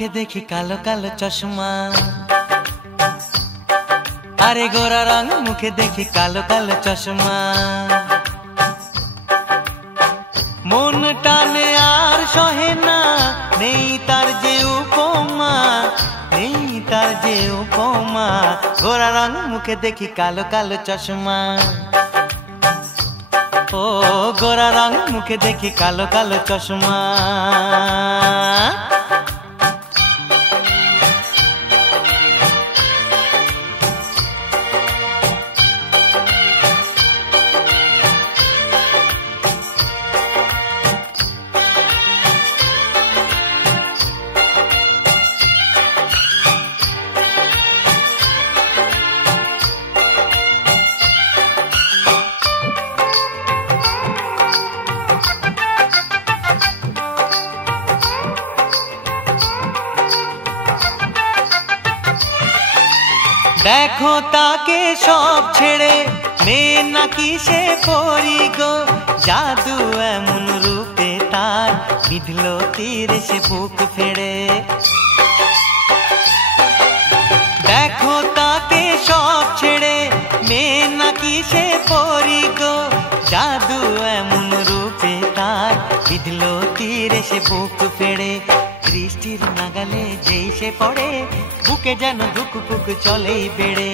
মুখে দেখি কালো কালো চশমা, আরে গোরা রং মুখে দেখি কালো কালো চশমা। মন টানে আর সহে না, নেই তার যে উপমা, নেই তার যে উপমা। গোরা রং মুখে দেখি কালো কালো চশমা, ও গোরা রং মুখে দেখি কালো কালো চশমা। দেখো তাকে সব ছেড়ে, মেয়ে নাকি সে পরি গো, জাদু এমন রূপে তার, বিঁধল তীরে সে বুক ফেড়ে। দেখো তাকে সব ছেড়ে, মেয়ে নাকি সে পরি গো, জাদু এমন রূপে তার, বিঁধল তীরে সে বুক ফেড়ে। বৃষ্টির নাগালে যেই সে পড়ে, বুকে যেন ধুকপুক চলেই বেড়ে।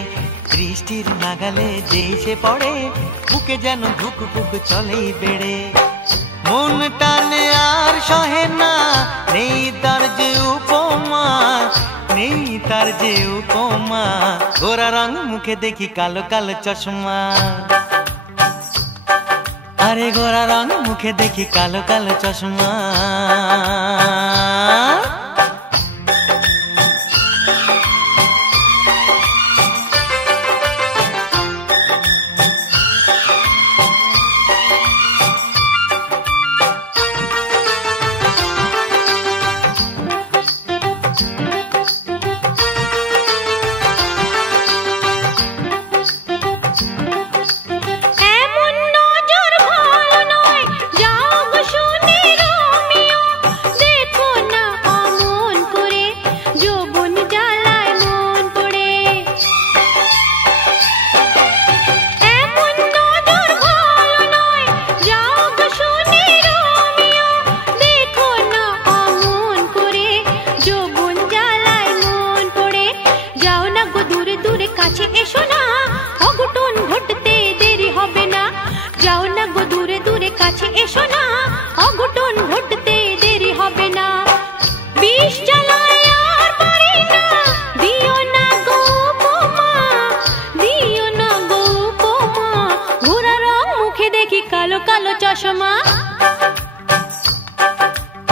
বৃষ্টির নাগালে যেই সে পড়ে, বুকে যেন ধুকপুক চলেই বেড়ে। মন টানে আর সহে না, নেই তার যে উপমা, নেই তার যে উপমা। গোরা রং মুখে দেখি কালো কালো চশমা, আরে গোরা রং মুখে দেখি কালো কালো চশমা।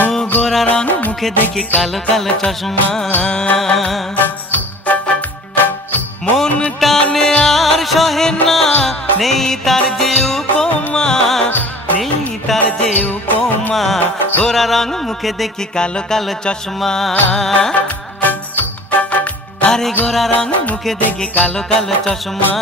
ও গোরা রং মুখে দেখি কালো কালো চশমা। মন টানে আর সহে না, নেই তার যে উপমা, নেই তার যে উপমা। গোরা রং মুখে দেখি কালো কালো চশমা, আরে গোরা রং মুখে দেখি কালো কালো চশমা।